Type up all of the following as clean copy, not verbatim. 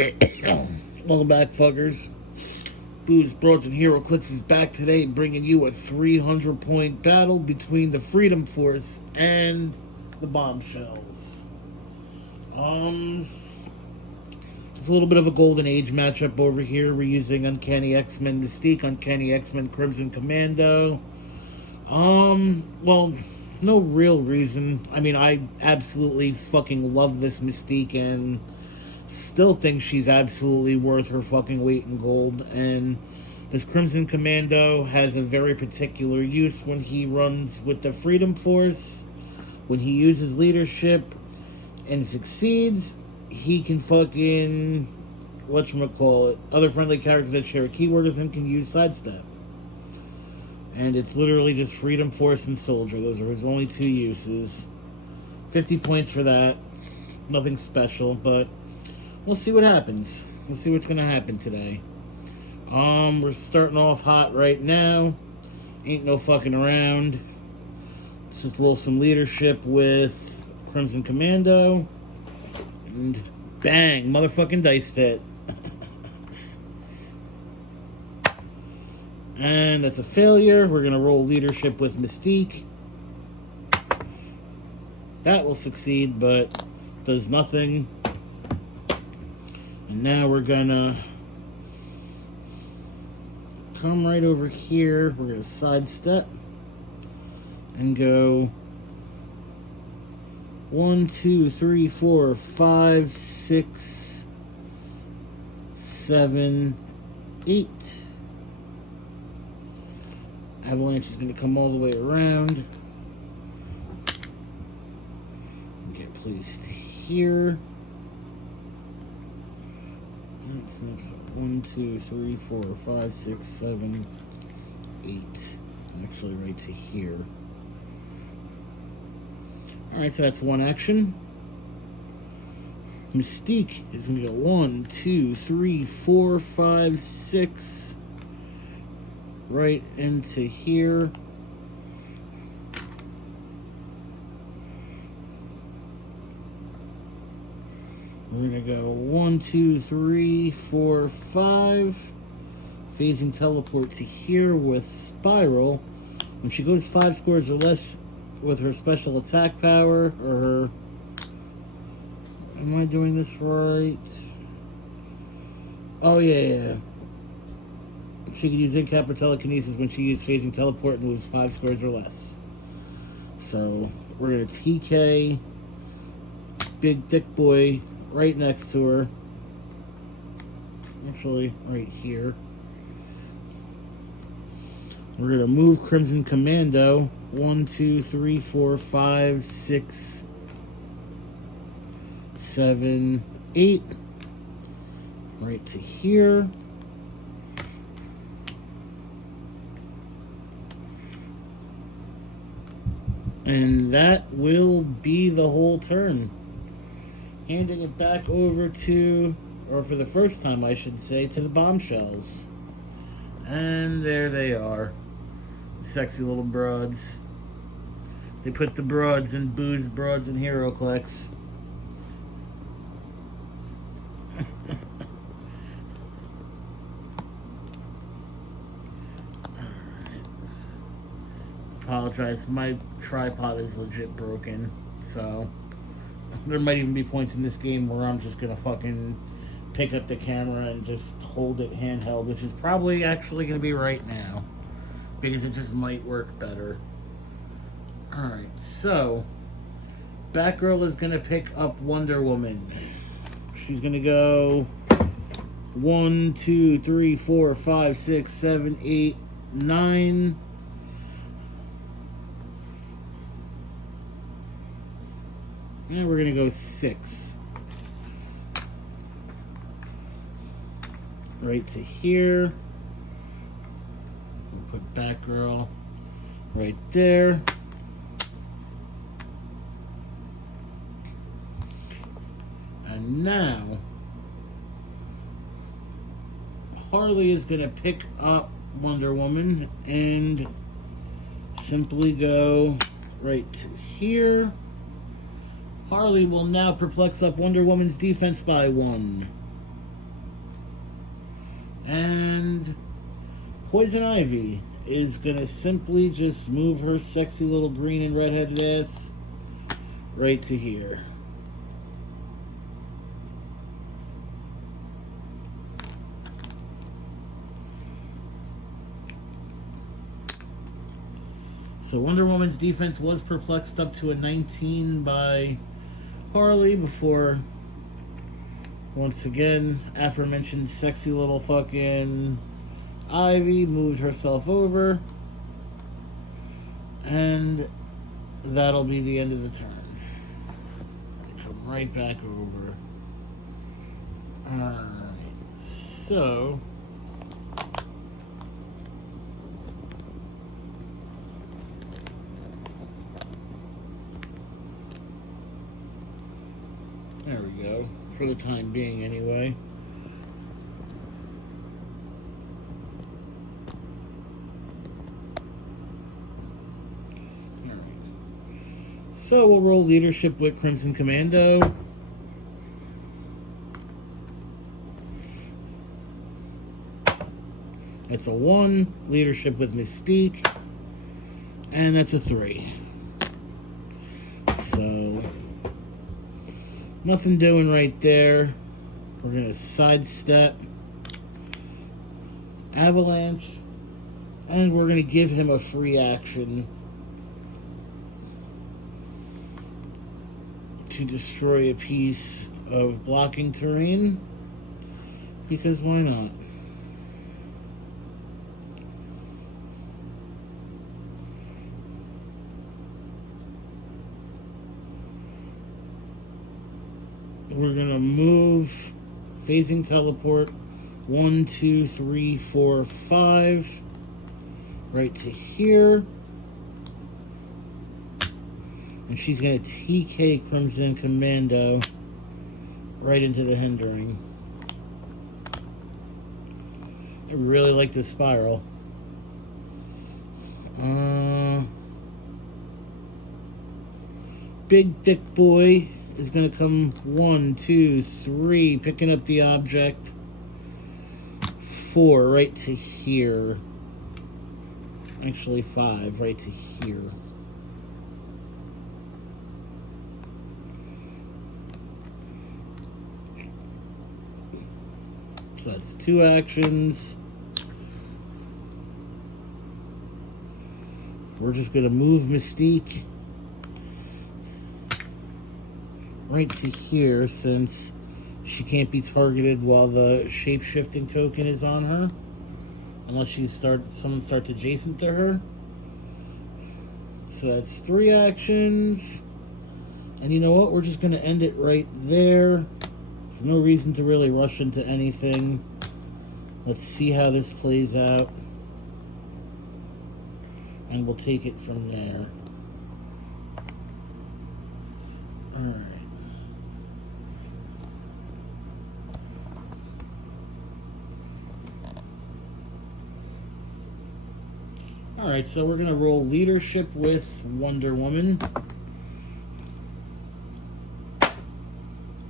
Welcome back, fuckers. Booze, Broads, and Heroclix is back today, bringing you a 300-point battle between the Freedom Force and the Bombshells. Just a little bit of a Golden Age matchup over here. We're using Uncanny X-Men Mystique, Uncanny X-Men Crimson Commando. Well, no real reason. I mean, I absolutely fucking love this Mystique and still think she's absolutely worth her fucking weight in gold. And this Crimson Commando has a very particular use when he runs with the Freedom Force. When he uses leadership and succeeds, he can fucking, whatchamacallit, other friendly characters that share a keyword with him can use sidestep. And it's literally just Freedom Force and Soldier. Those are his only two uses. 50 points for that. Nothing special, but we'll see what happens. We'll see what's gonna happen today. We're starting off hot right now. Ain't no fucking around. Let's just roll some leadership with Crimson Commando. And bang, motherfucking dice pit. And that's a failure. We're gonna roll leadership with Mystique. That will succeed, but does nothing. And now we're gonna come right over here. We're gonna sidestep and go 1, 2, 3, 4, 5, 6, 7, 8. Avalanche is gonna come all the way around. Get placed here. 1, 2, 3, 4, 5, 6, 7, 8. Actually, right to here. Alright, so that's one action. Mystique is going to go 1, 2, 3, 4, 5, 6. Right into here. We're going to go 1, 2, 3, 4, 5. Phasing teleport to here with Spiral. When she goes 5 squares or less with her special attack power, or her... Am I doing this right? Oh, yeah. She can use Incap or Telekinesis when she uses Phasing Teleport and moves 5 squares or less. So, we're going to TK Big Dick Boy right next to her. Actually, right here. We're going to move Crimson Commando. 1, 2, 3, 4, 5, 6, 7, 8. Right to here. And that will be the whole turn. Handing it back over to, or for the first time I should say, to the Bombshells. And there they are. Sexy little broads. They put the broads in Booze, Broads, and Heroclix. Apologize, my tripod is legit broken, so there might even be points in this game where I'm just gonna fucking pick up the camera and just hold it handheld, which is probably actually gonna be right now, because it just might work better. Alright, so Batgirl is gonna pick up Wonder Woman. She's gonna go 1, 2, 3, 4, 5, 6, 7, 8, 9. And we're gonna go 6. Right to here. We'll put Batgirl right there. And now Harley is gonna pick up Wonder Woman and simply go right to here. Harley will now perplex up Wonder Woman's defense by 1. And Poison Ivy is gonna simply just move her sexy little green and red-headed ass right to here. So Wonder Woman's defense was perplexed up to a 19 by Harley before, once again, aforementioned sexy little fucking Ivy moved herself over. And that'll be the end of the turn. Come right back over. Alright, so... there we go. For the time being, anyway. So we'll roll leadership with Crimson Commando. That's a 1. Leadership with Mystique. And that's a 3. So, nothing doing right there. We're going to sidestep Avalanche. And we're going to give him a free action to destroy a piece of blocking terrain, because why not? We're gonna move phasing teleport 1, 2, 3, 4, 5 right to here. And she's going to TK Crimson Commando right into the hindering. I really like this spiral. Big Dick Boy is going to come 1, 2, 3, picking up the object. 4 right to here. Actually 5 right to here. So that's 2 actions. We're just going to move Mystique right to here since she can't be targeted while the shape-shifting token is on her. Unless someone starts adjacent to her. So that's 3 actions. And you know what? We're just going to end it right there. There's no reason to really rush into anything. Let's see how this plays out. And we'll take it from there. Alright. Alright, so we're going to roll leadership with Wonder Woman.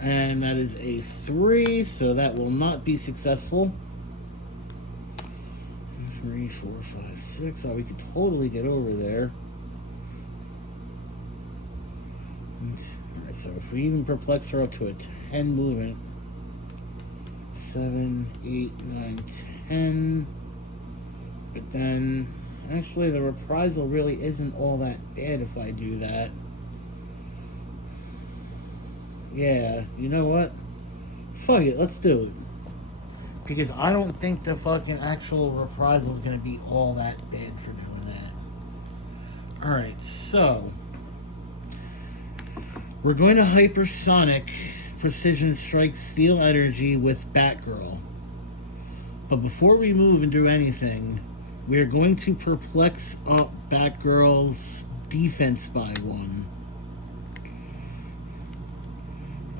And that is a 3, so that will not be successful. 3, 4, 5, 6. Oh, we could totally get over there. Alright, so if we even perplex her up to a 10 movement. 7, 8, 9, 10. But then, actually, the reprisal really isn't all that bad if I do that. Yeah, you know what? Fuck it, let's do it. Because I don't think the fucking actual reprisal is going to be all that bad for doing that. Alright, so we're going to hypersonic precision strike steel energy with Batgirl. But before we move and do anything, we're going to perplex up Batgirl's defense by 1.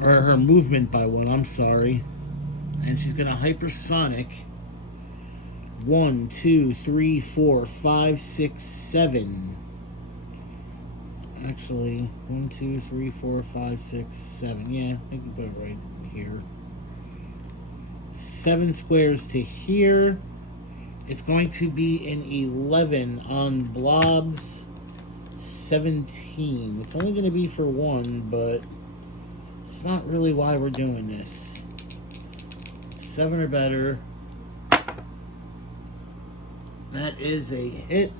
Or her movement by 1, I'm sorry. And she's going to hypersonic 1, 2, 3, 4, 5, 6, 7. Actually, 1, 2, 3, 4, 5, 6, 7. Yeah, I can put it right here. 7 squares to here. It's going to be an 11 on Blob's 17. It's only going to be for 1, but it's not really why we're doing this. 7 or better. That is a hit.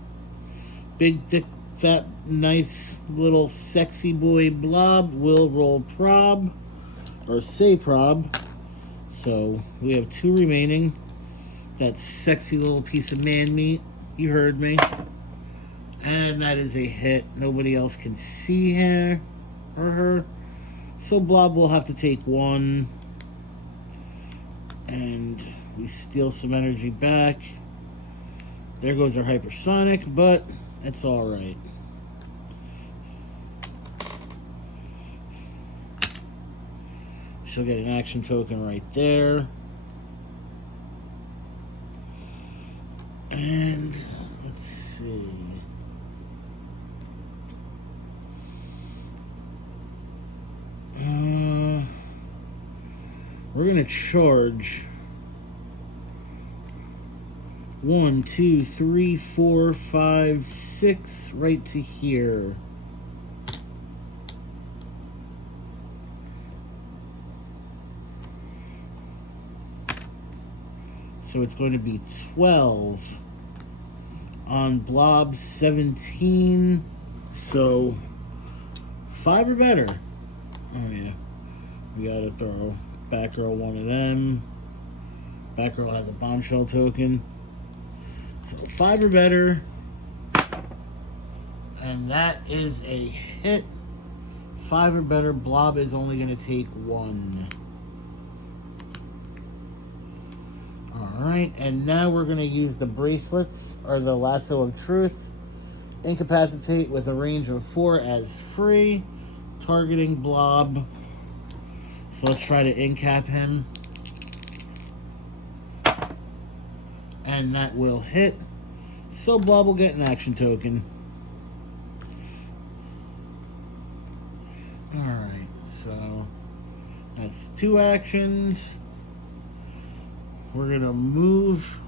Big, thick, fat, nice, little sexy boy Blob will roll prob. Or say prob. So, we have 2 remaining. That sexy little piece of man meat. You heard me. And that is a hit. Nobody else can see her or her. So Blob will have to take 1. And we steal some energy back. There goes our hypersonic, but it's alright. She'll get an action token right there. And let's see. We're gonna charge 1, 2, 3, 4, 5, 6 right to here. So it's going to be 12 on Blob 17. So 5 or better. Oh yeah. We gotta throw Batgirl one of them. Batgirl has a bombshell token. So 5 or better. And that is a hit. 5 or better. Blob is only going to take 1. Alright, and now we're going to use the bracelets, or the lasso of truth. Incapacitate with a range of 4 as free. Targeting Blob. So let's try to incap him. And that will hit. So Blob will get an action token. Alright, so that's 2 actions. We're gonna move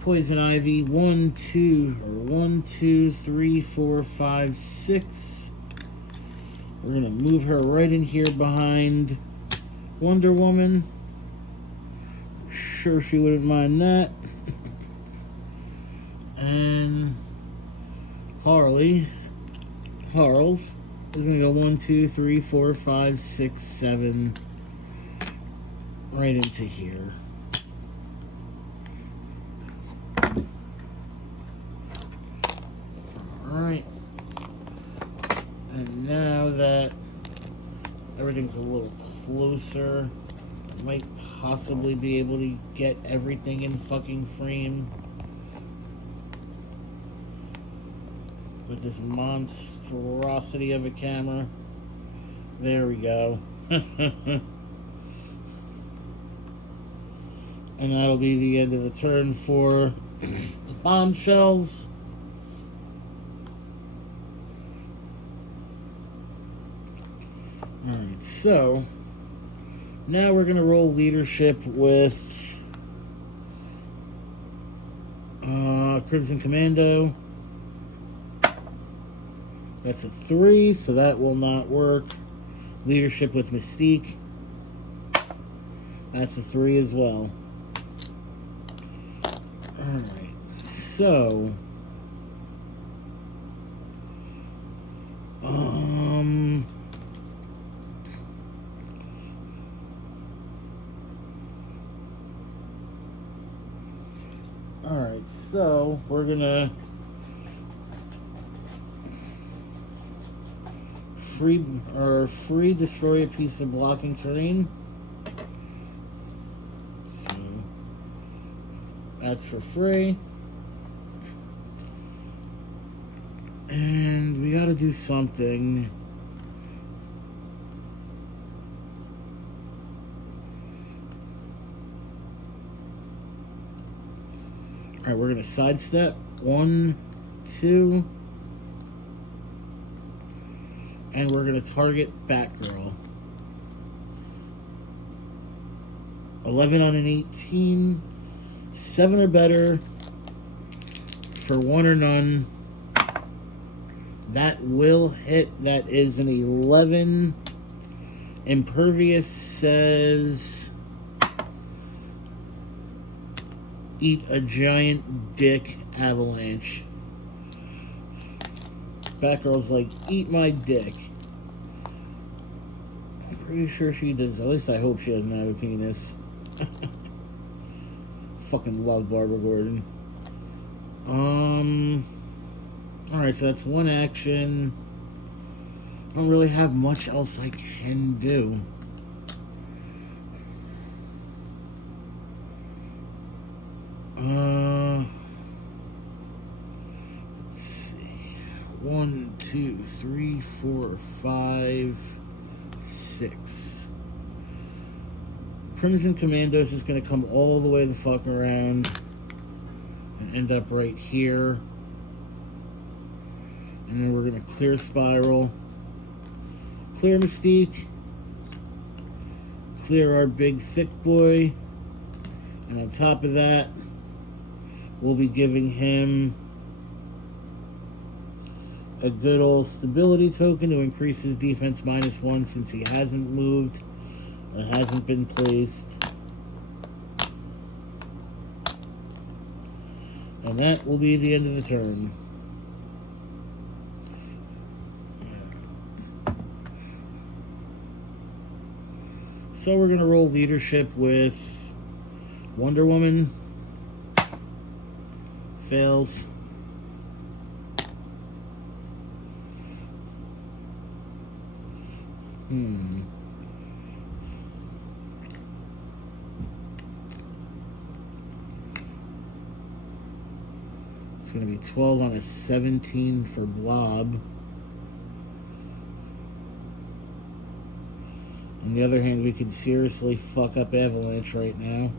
Poison Ivy 1, 2, 3, 4, 5, 6. We're gonna move her right in here behind Wonder Woman. Sure, she wouldn't mind that. And Harley is gonna go 1, 2, 3, 4, 5, 6, 7 right into here. Alright. And now that everything's a little closer, I might possibly be able to get everything in fucking frame with this monstrosity of a camera. There we go. And that'll be the end of the turn for the Bombshells. Alright, so now we're going to roll leadership with Crimson Commando. That's a 3, so that will not work. Leadership with Mystique. That's a 3 as well. Alright, so alright, so we're gonna free destroy a piece of blocking terrain. So that's for free. And we gotta do something. Alright, we're gonna sidestep. 1, 2. And we're gonna target Batgirl. 11 on an 18. 7 or better for 1 or none. That will hit. That is an 11. Impervious says eat a giant dick, Avalanche. Batgirl's like, eat my dick. I'm pretty sure she does. At least I hope she doesn't have a penis. Fucking love Barbara Gordon. Alright, so that's one action. I don't really have much else I can do. Let's see. 1, 2, 3, 4, 5, 6. Crimson Commando is just going to come all the way the fuck around and end up right here. And then we're going to clear Spiral, clear Mystique, clear our big thick boy, and on top of that, we'll be giving him a good old stability token to increase his defense -1 since he hasn't moved or hasn't been placed. And that will be the end of the turn. So we're going to roll leadership with Wonder Woman. Fails. It's going to be 12 on a 17 for Blob. On the other hand, we could seriously fuck up Avalanche right now.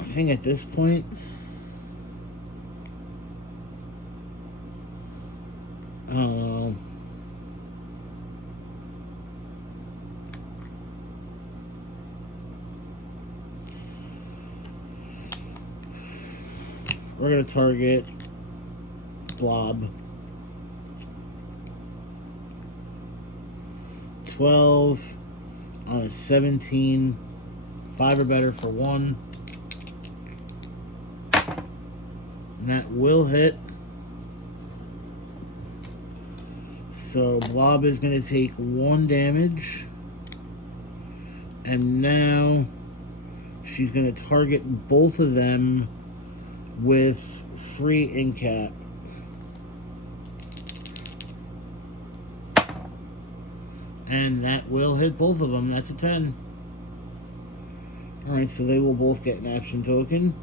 I think at this point, I don't know. We're going to target Blob. 12 on a 17. 5 or better for 1. And that will hit. So Blob is going to take 1 damage. And now she's going to target both of them with free incap. And that will hit both of them. That's a 10. Alright, so they will both get an action token.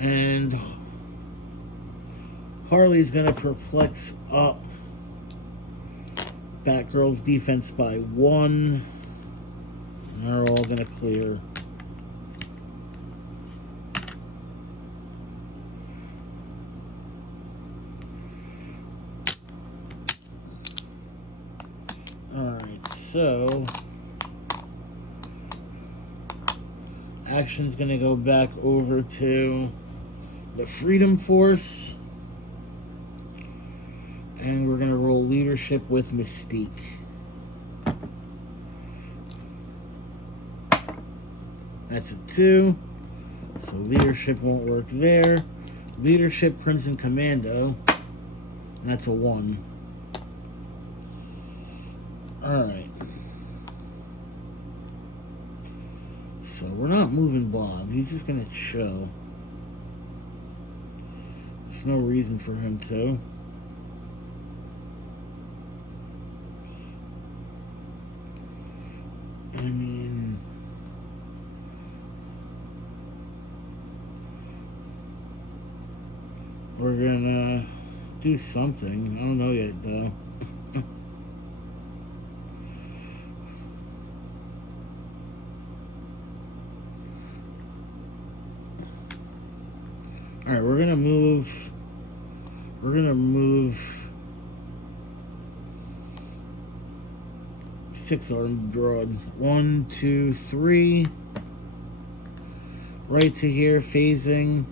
And Harley's going to perplex up Batgirl's defense by 1. They're all going to clear. Alright, so action's going to go back over to the Freedom Force. And we're going to roll leadership with Mystique. That's a 2. So leadership won't work there. Leadership Crimson Commando. That's a 1. Alright. So we're not moving Blob. He's just going to chill. There's no reason for him to. I mean, we're gonna do something. I don't know yet, though. Alright, we're gonna move 6-armed broad. 1, 2, 3. Right to here, phasing.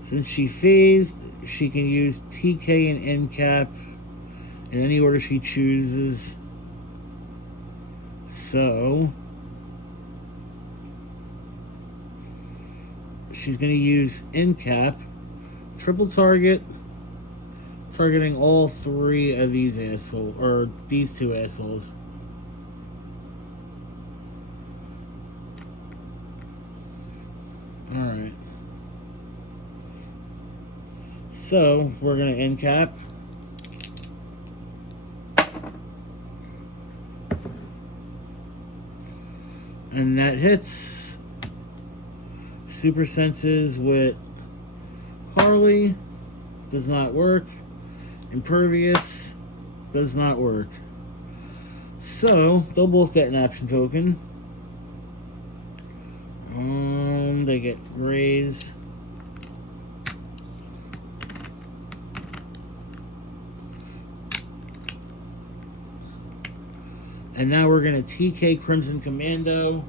Since she phased, she can use TK and end cap in any order she chooses. So she's going to use end cap, triple target, targeting all 3 of these assholes, or these 2 assholes. Alright. So, we're going to end cap. And that hits. Super senses with Harley. Does not work. Impervious. Does not work. So, they'll both get an action token. They get graze. And now we're going to TK Crimson Commando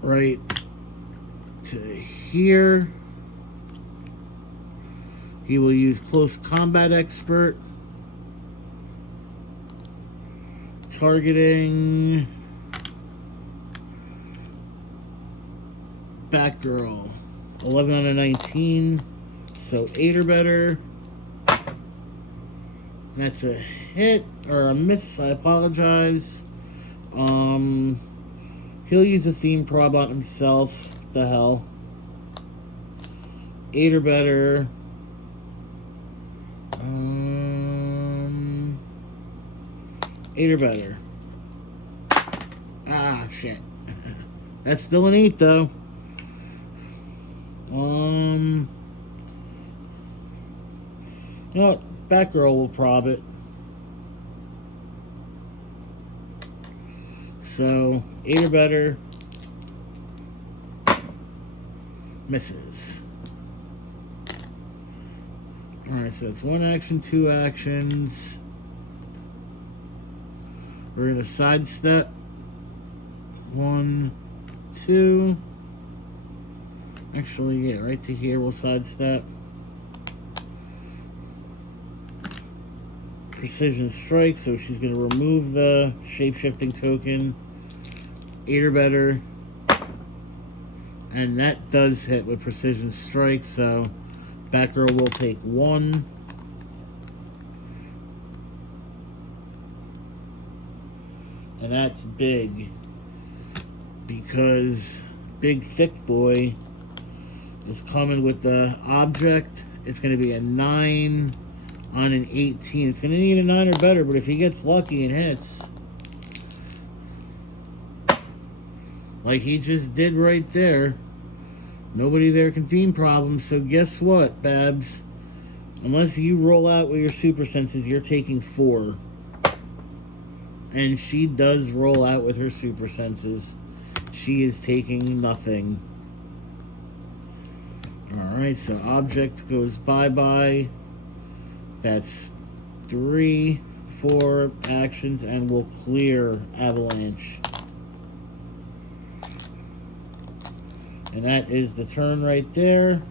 right to here. He will use Close Combat Expert, targeting Batgirl. 11 out of 19, so 8 or better. That's a hit, or a miss, I apologize. He'll use a theme prob on himself. The hell. 8 or better. 8 or better. Ah, shit. That's still an 8, though. You know what? Batgirl will prob it. So, 8 or better. Misses. Alright, so it's 1 action, 2 actions. We're going to sidestep. 1, 2. Actually, yeah, right to here we'll sidestep. Precision strike, so she's going to remove the shape-shifting token. 8 or better. And that does hit with precision strike, so Batgirl will take 1. And that's big, because Big Thick Boy is coming with the object. It's going to be a 9 on an 18. It's going to need a 9 or better, but if he gets lucky and hits, like he just did right there, nobody there can team problems. So guess what, Babs? Unless you roll out with your super senses, you're taking 4. And she does roll out with her super senses. She is taking nothing. Alright, so object goes bye-bye. That's 3, 4 actions, and we'll clear Avalanche. And that is the turn right there.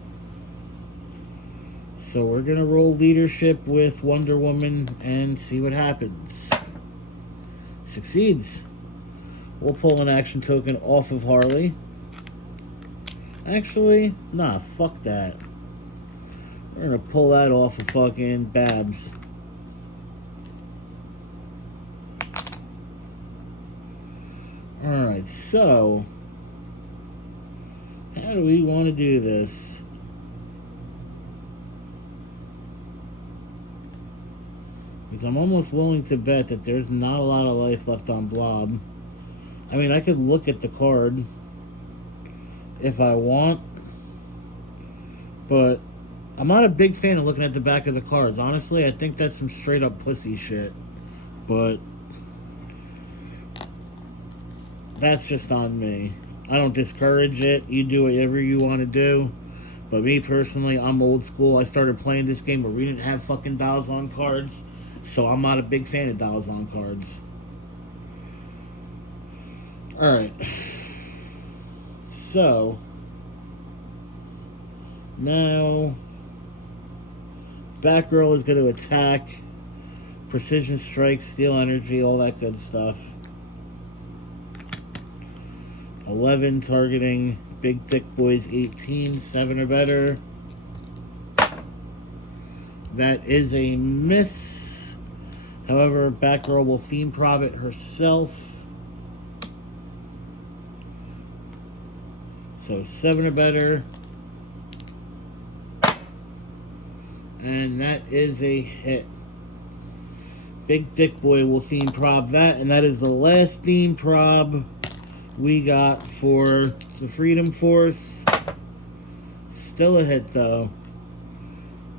So we're going to roll leadership with Wonder Woman and see what happens. Succeeds. We'll pull an action token off of Harley. Actually, nah, fuck that. We're going to pull that off of fucking Babs. Alright, so how do we want to do this? Because I'm almost willing to bet that there's not a lot of life left on Blob. I mean, I could look at the card if I want, but I'm not a big fan of looking at the back of the cards. Honestly, I think that's some straight up pussy shit. But that's just on me. I don't discourage it. You do whatever you want to do. But me personally, I'm old school. I started playing this game where we didn't have fucking dials on cards. So I'm not a big fan of dials on cards. Alright. So, now, Batgirl is going to attack. Precision strike, steel energy, all that good stuff. 11 targeting big thick boys, 18, 7 or better. That is a miss. However, Batgirl will theme prob it herself. So 7 or better. And that is a hit. Big thick boy will theme prob that, and that is the last theme prob we got for the Freedom Force. Still a hit though.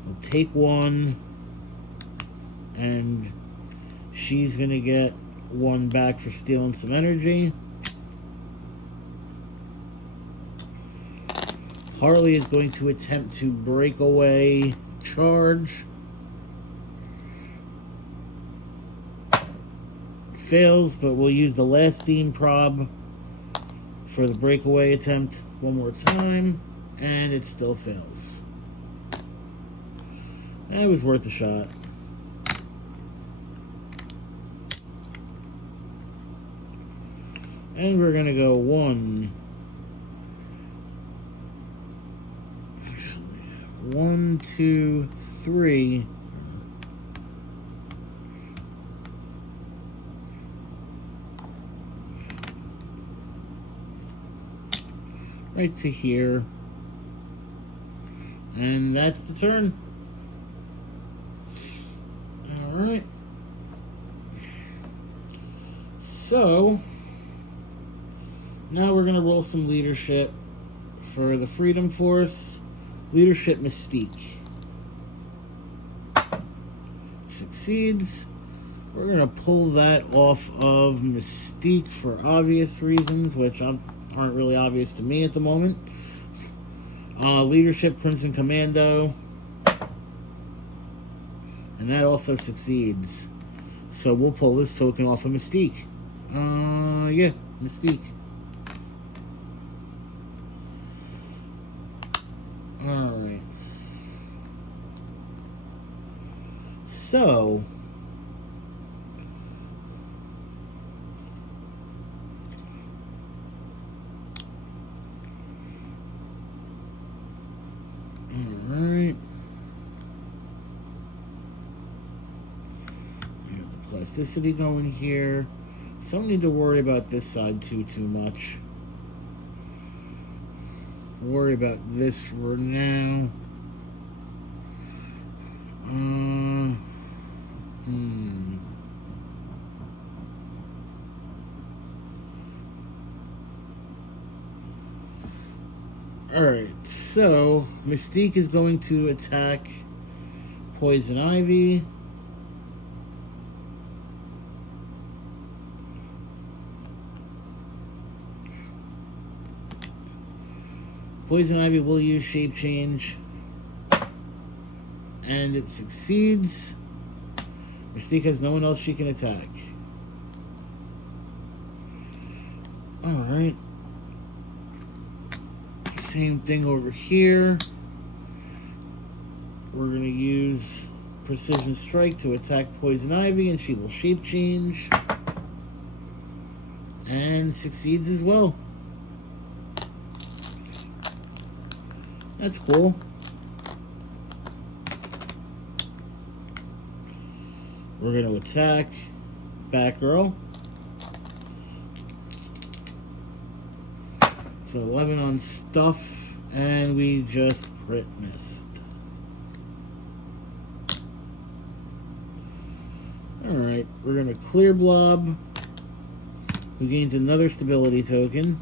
We'll take 1, and she's gonna get 1 back for stealing some energy. Harley is going to attempt to break away charge. Fails, but we'll use the last theme prob for the breakaway attempt one more time, and it still fails. That was worth a shot. And we're gonna go 1. Actually, 1, 2, 3. Right to here. And that's the turn. Alright. So, now we're going to roll some leadership for the Freedom Force. Leadership Mystique. Succeeds. We're going to pull that off of Mystique for obvious reasons, which aren't really obvious to me at the moment. Leadership Crimson Commando. And that also succeeds. So we'll pull this token off of Mystique. Yeah, Mystique. Alright. So, alright. We have the plasticity going here. So don't need to worry about this side too much. Worry about this for now. Alright, so Mystique is going to attack Poison Ivy. Poison Ivy will use Shape Change. And it succeeds. Mystique has no one else she can attack. Alright. Same thing over here. We're going to use Precision Strike to attack Poison Ivy, and she will Shape Change. And succeeds as well. That's cool. We're going to attack Batgirl. So 11 on stuff, and we just crit missed. Alright, we're going to clear Blob, who gains another stability token.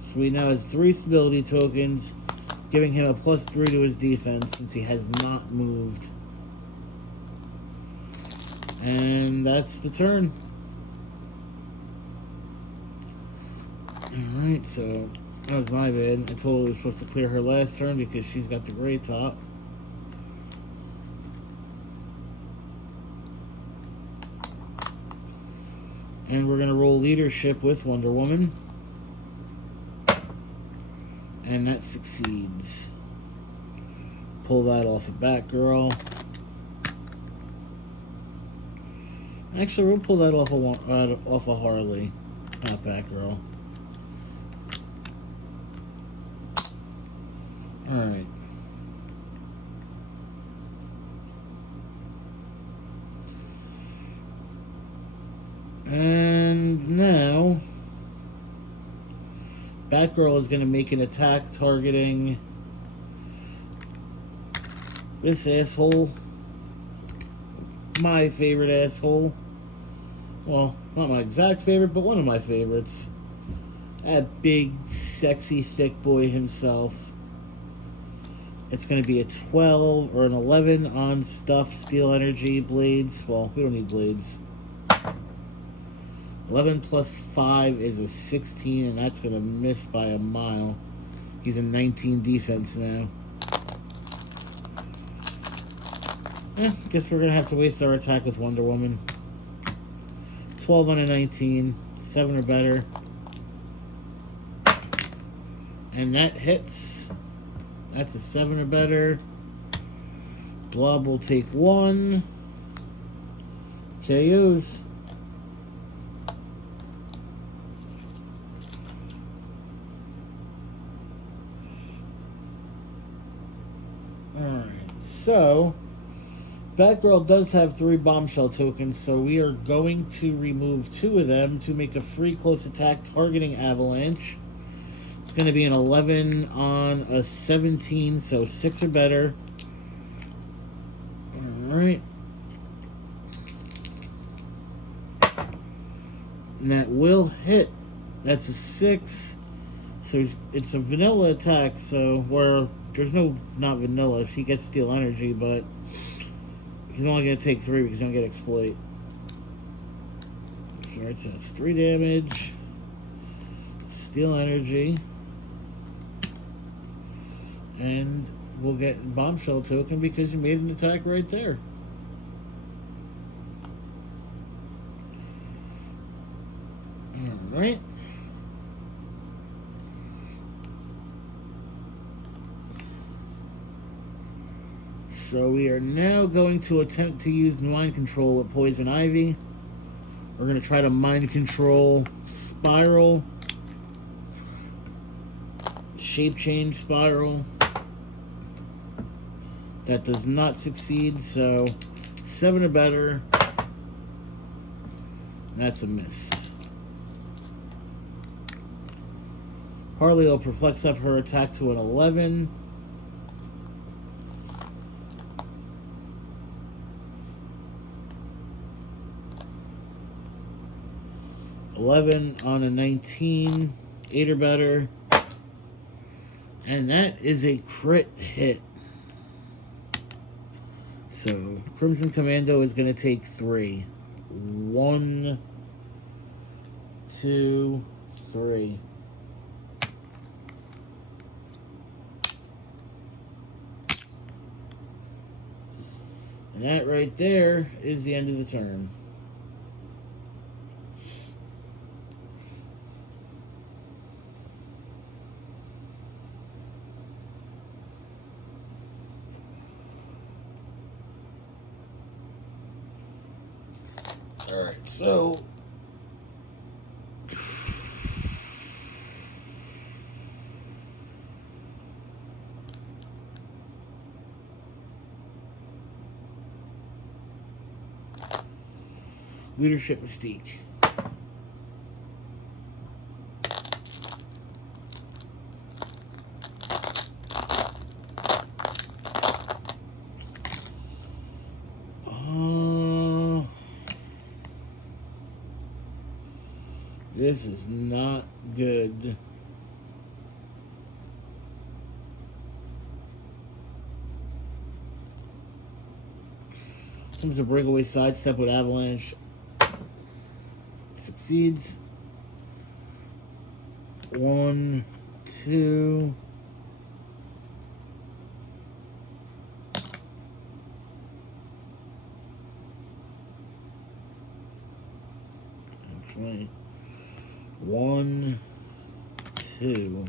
So he now has 3 stability tokens, giving him a +3 to his defense since he has not moved. And that's the turn. Alright, so that was my bad. I told her we were supposed to clear her last turn because she's got the gray top. And we're going to roll leadership with Wonder Woman. And that succeeds. Pull that off of Batgirl. Actually, we'll pull that off of Harley, not Batgirl. Alright. And now, Batgirl is going to make an attack targeting this asshole. My favorite asshole. Well, not my exact favorite, but one of my favorites. That big, sexy, thick boy himself. It's going to be a 12 or an 11 on stuff, steel energy, blades. Well, we don't need blades. 11 plus 5 is a 16, and that's going to miss by a mile. He's a 19 defense now. Guess we're going to have to waste our attack with Wonder Woman. 12 on a 19, 7 or better. And that hits. That's a 7 or better. Blob will take 1. KOs. Alright, so Batgirl does have 3 bombshell tokens, so we are going to remove 2 of them to make a free close attack targeting Avalanche. It's going to be an 11 on a 17, so 6 or better. Alright. And that will hit. That's a 6. So it's a vanilla attack, so where there's no, not vanilla if he gets steel energy, but he's only going to take 3 because he's going to get exploit. So that's 3 damage. Steel energy. And we'll get bombshell token because you made an attack right there. Alright. So we are now going to attempt to use mind control with Poison Ivy. We're going to try to mind control Spiral. Shape change Spiral. That does not succeed, so 7 or better. That's a miss. Harley will perplex up her attack to an 11. On a 19, 8 or better. And that is a crit hit. So, Crimson Commando is going to take 3. 1, 2, 3. And that right there is the end of the turn. Alright, so leadership Mystique. This is not good. Comes a breakaway sidestep with Avalanche. Succeeds. 1, 2. Actually, 1, 2.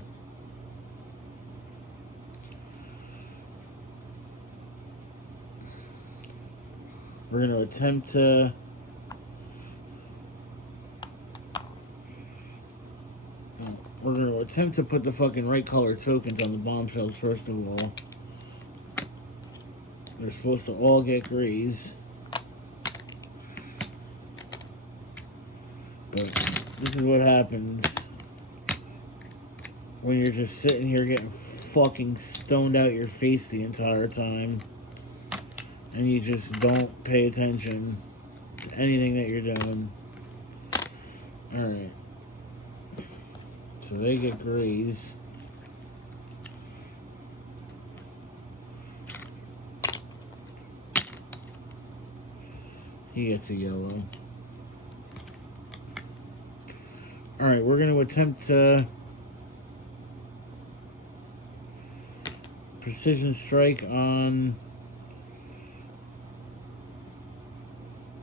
We're going to attempt to put the fucking right color tokens on the bombshells first of all. They're supposed to all get grays. But this is what happens when you're just sitting here getting fucking stoned out your face the entire time. And you just don't pay attention to anything that you're doing. Alright. So they get grays. He gets a yellow. Alright, we're going to attempt to precision strike on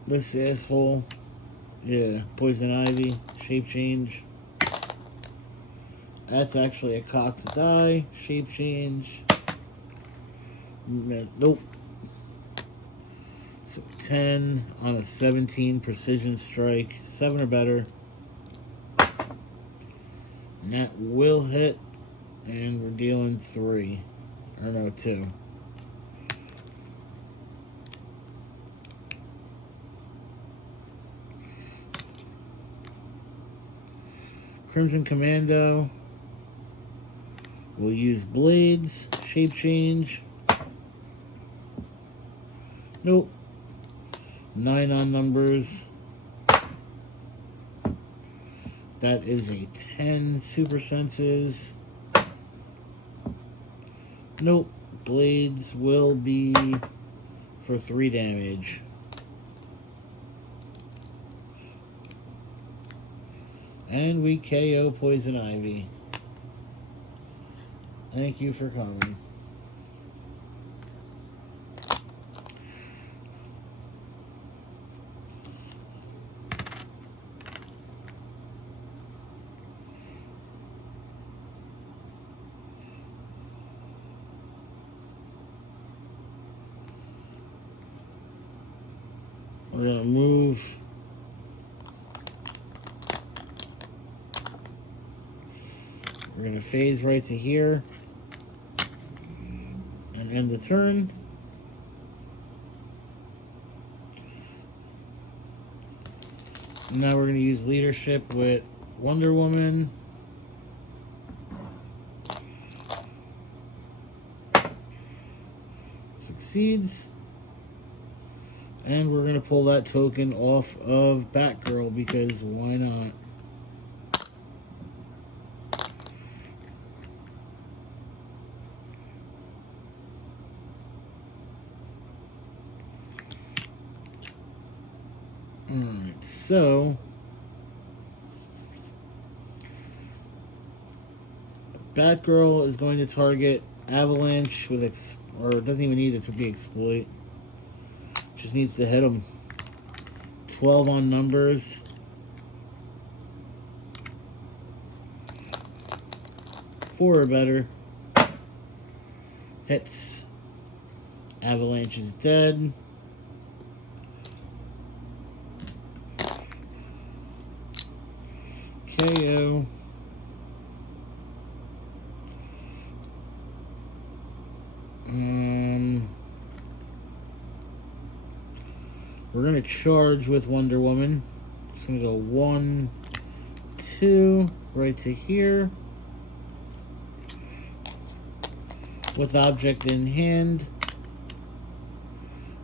this asshole. Yeah, poison ivy, shape change. That's actually a cock to die, shape change. Nope. So 10 on a 17 precision strike, 7 or better. And that will hit, and we're dealing 3. Or no, 2. Crimson Commando. We'll use blades, shape change. Nope. 9 on numbers. That is a 10 super senses. Nope. Blades will be for 3 damage. And we KO Poison Ivy. Thank you for coming. We're going to move. We're going to phase right to here. And end the turn. Now we're going to use leadership with Wonder Woman. Succeeds. And we're going to pull that token off of Batgirl because why not? Alright, so Batgirl is going to target Avalanche with or it doesn't even need it to be exploit. Just needs to hit him. 12 on numbers. Four or better. Hits. Avalanche is dead. KO. We're going to charge with Wonder Woman. It's going to go 1, 2, right to here. With object in hand.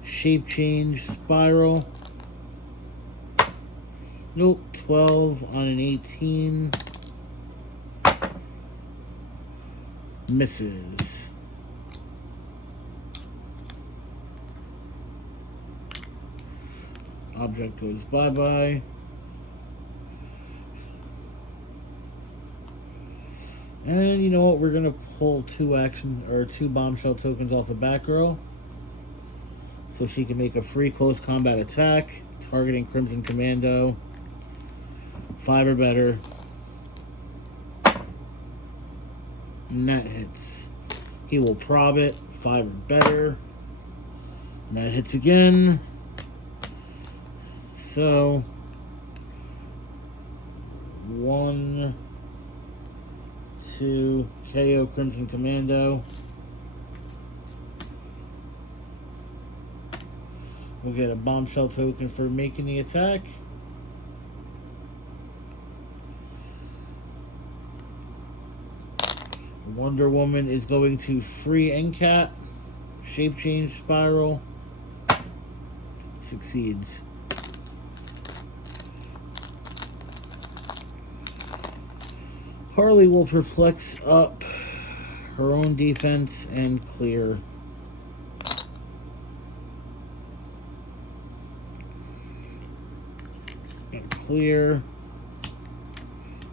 Shape change, spiral. Nope, 12 on an 18. Misses. Object goes bye-bye. And you know what? We're gonna pull two bombshell tokens off of Batgirl, so she can make a free close combat attack targeting Crimson Commando. 5 or better. And that hits. He will prob it. 5 or better. And that hits again. So 1, 2, KO Crimson Commando. We'll get a bombshell token for making the attack. Wonder Woman is going to free NCAT. Shape change spiral. Succeeds. Harley will perplex up her own defense and clear. And clear.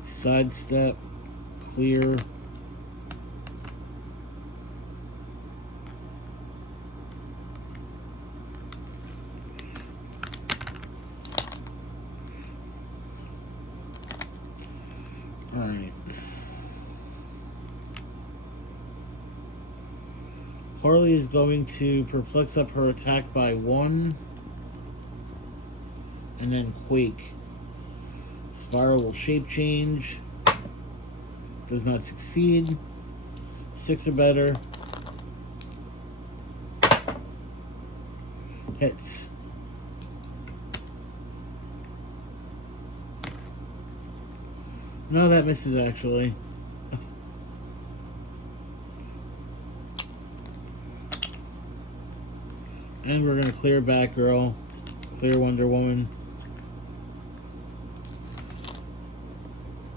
Sidestep. Clear. Alright. Harley is going to perplex up her attack by 1. And then Quake. Spiral will shape change. Does not succeed. 6 or better. Hits. No, that misses actually. And we're gonna clear Batgirl, clear Wonder Woman.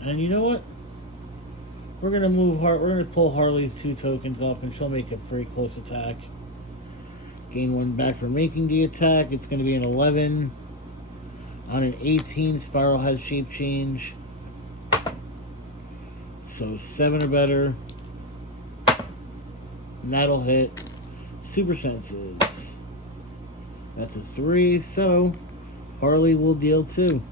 And you know what? We're gonna we're gonna pull Harley's 2 tokens off, and she'll make a free close attack. Gain 1 back for making the attack. It's gonna be an 11. On an 18, Spiral has shape change. So 7 or better. And that'll hit. Super senses. That's a 3, so Harley will deal 2.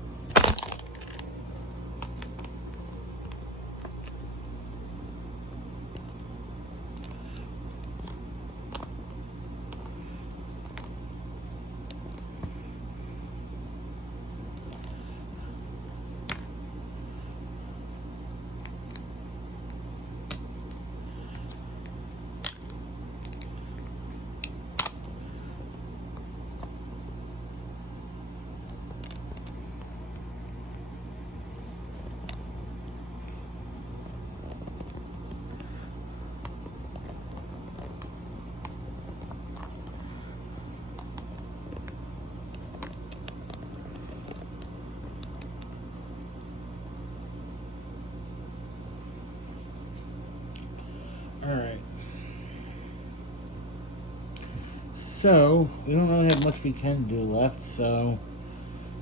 Alright. So, we don't really have much we can do left, so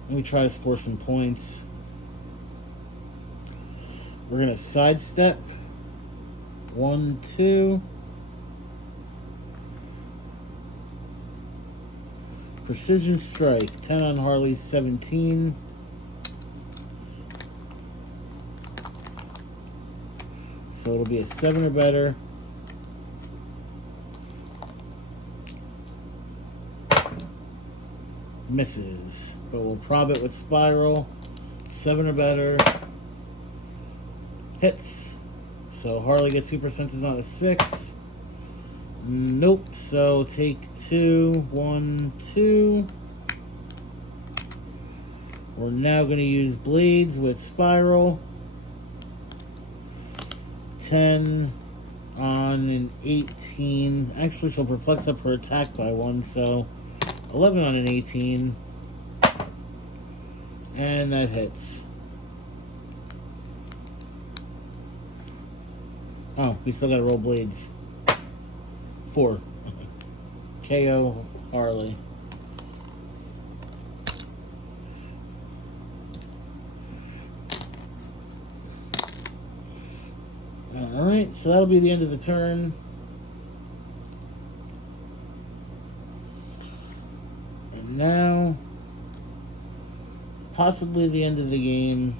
let me try to score some points. We're going to sidestep. 1, 2. Precision strike. 10 on Harley's 17. So it'll be a 7 or better. Misses. But we'll prob it with Spiral. 7 or better. Hits. So Harley gets super senses on a 6. Nope. So take 2. 1, 2. We're now going to use Blades with Spiral. 10 on an 18. Actually, she'll perplex up her attack by 1, so 11 on an 18. And that hits. Oh, we still gotta roll Blades. 4. KO Harley. Alright, so that'll be the end of the turn. And now, possibly the end of the game.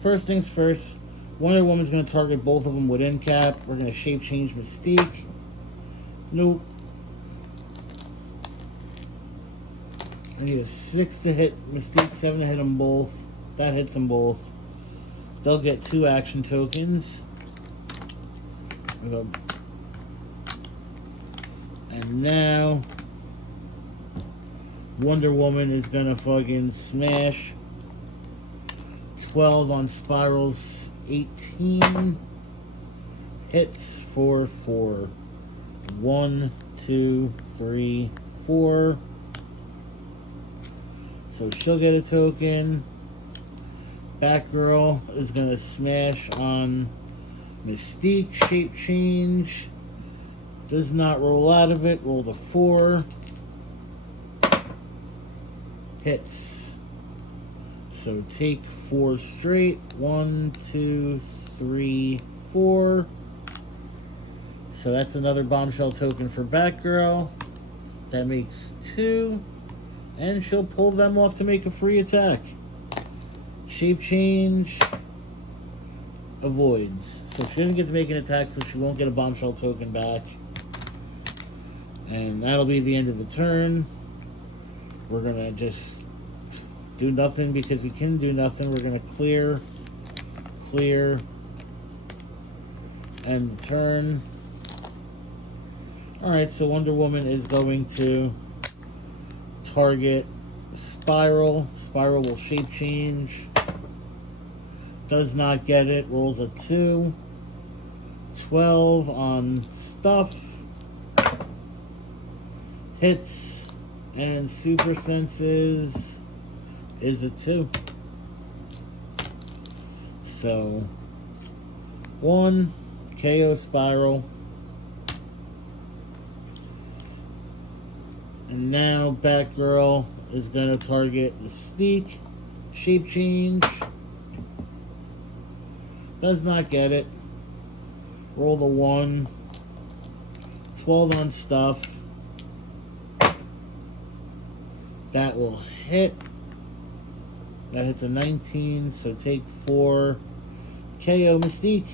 First things first, Wonder Woman's going to target both of them with end cap. We're going to shape change Mystique. Nope. I need a 6 to hit Mystique, 7 to hit them both. That hits them both. They'll get 2 action tokens. And now Wonder Woman is gonna fucking smash 12 on Spiral's 18. Hits for 4. 1, 2, 3, 4. So she'll get a token. Batgirl is gonna smash on Mystique, shape change. Does not roll out of it. Roll the 4. Hits. So take 4 straight. 1, 2, 3, 4. So that's another bombshell token for Batgirl. That makes 2. And she'll pull them off to make a free attack. Shape change. Avoids. So she doesn't get to make an attack, so she won't get a bombshell token back. And that'll be the end of the turn. We're going to just do nothing because we can do nothing. We're going to clear, end the turn. Alright, so Wonder Woman is going to target Spiral. Spiral will shape change. Does not get it. Rolls a 2. 12 on Stuff. Hits. And Super Senses is a 2. So 1. KO Spiral. And now Batgirl is going to target Mystique. Shape change. Does not get it. Roll the 1. 12 on Stuff. That will hit. That hits a 19, so take 4. KO Mystique.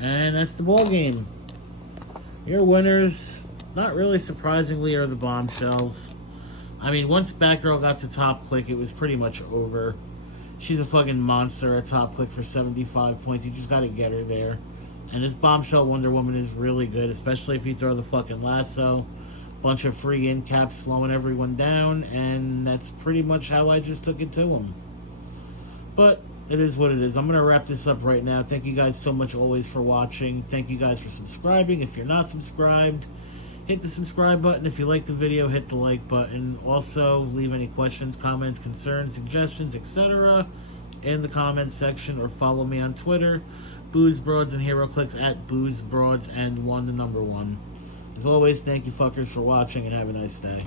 And that's the ball game. Your winners, not really surprisingly, are the Bombshells. I mean, once Batgirl got to top click, it was pretty much over. She's a fucking monster at top click for 75 points. You just gotta get her there. And this Bombshell Wonder Woman is really good, especially if you throw the fucking lasso. Bunch of free in caps slowing everyone down, and that's pretty much how I just took it to them. But it is what it is. I'm going to wrap this up right now. Thank you guys so much always for watching. Thank you guys for subscribing. If you're not subscribed, hit the subscribe button. If you like the video, hit the like button. Also, leave any questions, comments, concerns, suggestions, etc. in the comments section, or follow me on Twitter, Booze Broads and Heroclix at Booze Broads and 1 the number 1. As always, thank you fuckers for watching, and have a nice day.